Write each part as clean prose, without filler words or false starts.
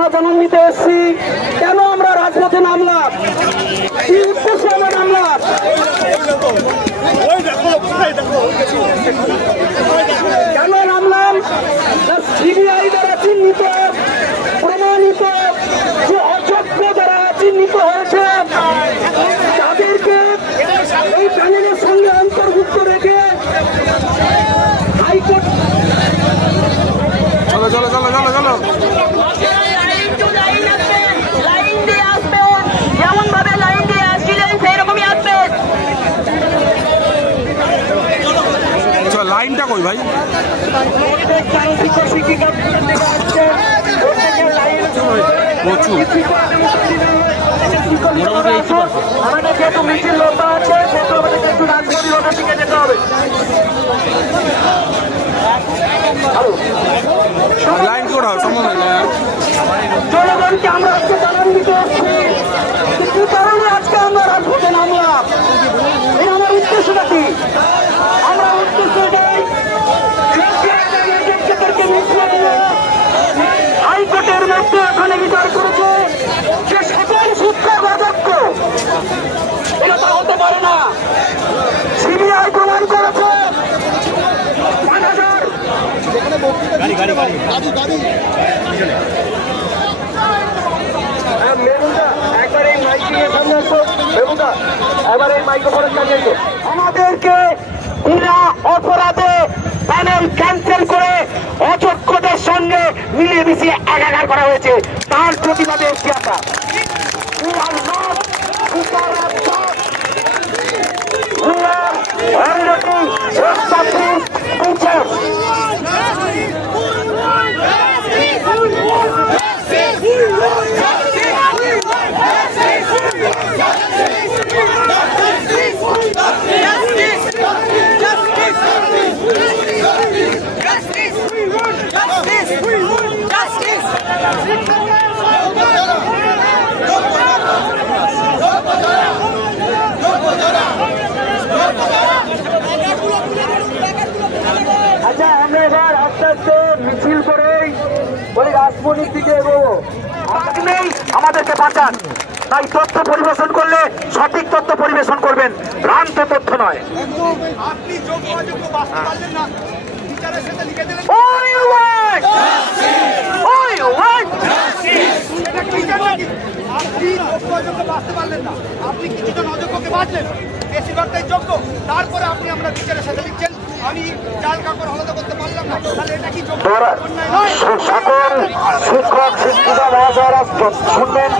আমরা জানান দিতে এসেছি কেন আমরা রাজপথে নামলাম, কি উদ্দেশ্যে আমরা নামলাম। কেন নামলাম? সিবিআই দ্বারা চিহ্নিত প্রমাণিত যে অযোগ্য দ্বারা চিহ্নিত হয়েছে তাদেরকে এই প্যানেলের সঙ্গে অন্তর্ভুক্ত রেখে হাইকোর্ট চলো চলো চলো চলো চলো যেমন ভাবে লাইন দিয়ে আসছিলেন সেই রকমই আসবেন। লাইনটা কই ভাই? আমাদের যেহেতু মিছিল লম্বা আছে সেহেতু আমাদেরকে একটু রাজবাড়ি রোডের দিকে যেতে হবে। লাইন করে সম্ভব নয়। জনগণকে আমরা আজকে জানান দিতে আসছি কি কারণে আজকে আমরা রাজপথে নামলাম, এই আমার উদ্দেশ্যটা কি। আমরা উদ্দেশ্য হাইকোর্টের মধ্যে এখানে বিচার করেছে যে সকল শিক্ষক অযোগ্য, এটা তা হতে পারে না। সিবিআই প্রমাণ করেছে আমাদেরকে বিনা অপরাধে প্যানেল ক্যান্সেল করে অযোগ্যদের সঙ্গে মিলিয়ে মিশিয়ে একাকার করা হয়েছে, তার প্রতিবাদে একটি আমরা আচ্ছা, আমরা এবার আস্তে আস্তে মিছিল করেই বলি রাজমণির দিকে এগোবো। নেই আমাদেরকে বাঁচান, তাই তথ্য পরিবেশন করলে সঠিক তথ্য পরিবেশন করবেন, ভ্রান্ত তথ্য নয়। আপনি যোগ্য অযোগ্য বাঁচতে পারলেন না, বিচারের সাথে লিখে দিলেন এটা কি জানেন নাকি? আপনি যোগ্য অযোগ্য বাঁচতে পারলেন না, আপনি কিছুজন অযোগ্যকে বাঁচলেন, বেশিরভাগটাই যোগ্য, তারপরে আপনি আমরা বিচারের সাথে লিখছেন আমি জাল কাপড় আলাদা করতে পারলাম না, তাহলে এটা কি যোগ্য অন্যায় নয়? সকল শিক্ষক শিক্ষিকা মহাশয়রা শুনবেন,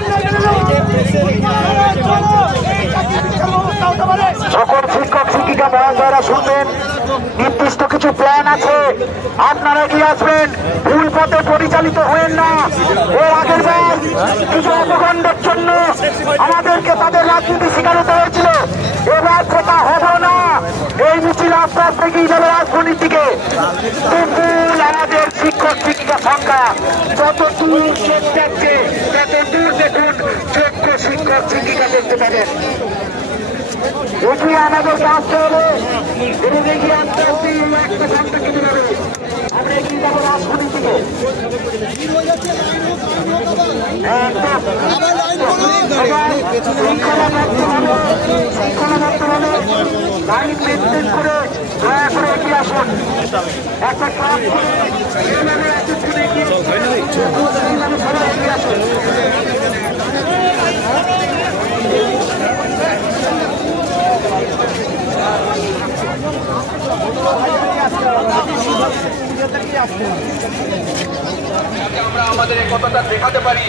সকল শিক্ষক শিক্ষিকা মহাশয়রা শুনবেন, নির্দিষ্ট কিছু প্ল্যান আছে, আপনারা এগিয়ে আসবেন, ভুল পথে পরিচালিত হবেন না। এর আগের বার কিছু অপকাণ্ডের জন্য আমাদেরকে তাদের রাজনীতি শিকার হতে হয়েছিল, এবার সেটা হবে না। এই মিছিল আস্তে আস্তে এগিয়ে যাবে রাজধানীর দিকে। বিপুল আমাদের শিক্ষক শিক্ষিকা সংখ্যা যত দূর চোখ যাচ্ছে তত দূর দেখুন যোগ্য শিক্ষক শিক্ষিকা দেখতে পাবেন। এগিয়ে আমাদেরকে আসতে হবে, এবং এগিয়ে আসতে আসতে একটা সংখ্যা কেটে যাবে। আমরা এগিয়ে যাবো রাজধানীর দিকে। লাইন মেনটেন করে দয়া করে এগিয়ে আসুন। একটা ক্লাস সবাই এগিয়ে আসুন। আমরা আমাদের এই কথাটা দেখাতে পারি।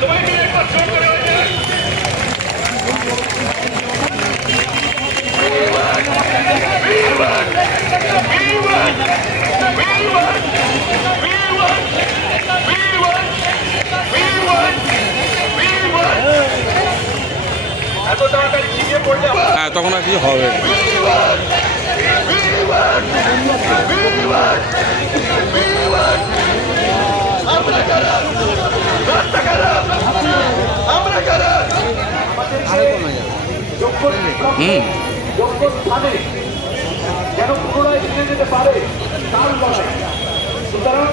তোমায় একবার ফোন করে এত তাড়াতাড়ি ছিনিয়ে পড়লে হ্যাঁ তখন আর কিছু হবে যেন পুনরায় ফিরে যেতে পারে তার লড়াই। সুতরাং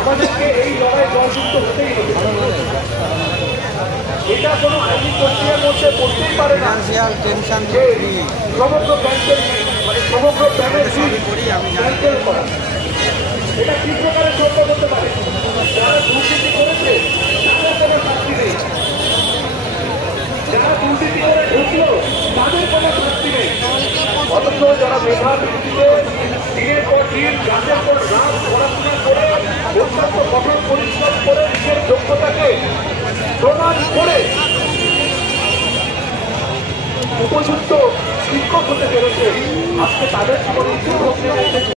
আমাদেরকে এই লড়াই জয়যুক্ত হতেই হবে। এটা কোনো আইনি প্রক্রিয়ার মধ্যে পড়তেই পারে না যে সমগ্র ব্যাংকের মানে সমগ্র ব্যাংকের ক্যান্সেল করা। এটা কি প্রকারে সম্ভব হতে পারে? যারা দুর্নীতি করেছে তাদের কোনো শাস্তি নেই, যারা দুর্নীতি করে ঢুকলো তাদের কোনো শাস্তি নেই। অথচ যারা মেধার ভিত্তিতে দিনের পর দিন রাতের পর রাত পড়াশোনা করে অত্যন্ত কঠোর পরিশ্রম করে নিজের যোগ্যতাকে প্রমাণ করে উপযুক্ত শিক্ষক হতে পেরেছে, আজকে তাদের জীবনে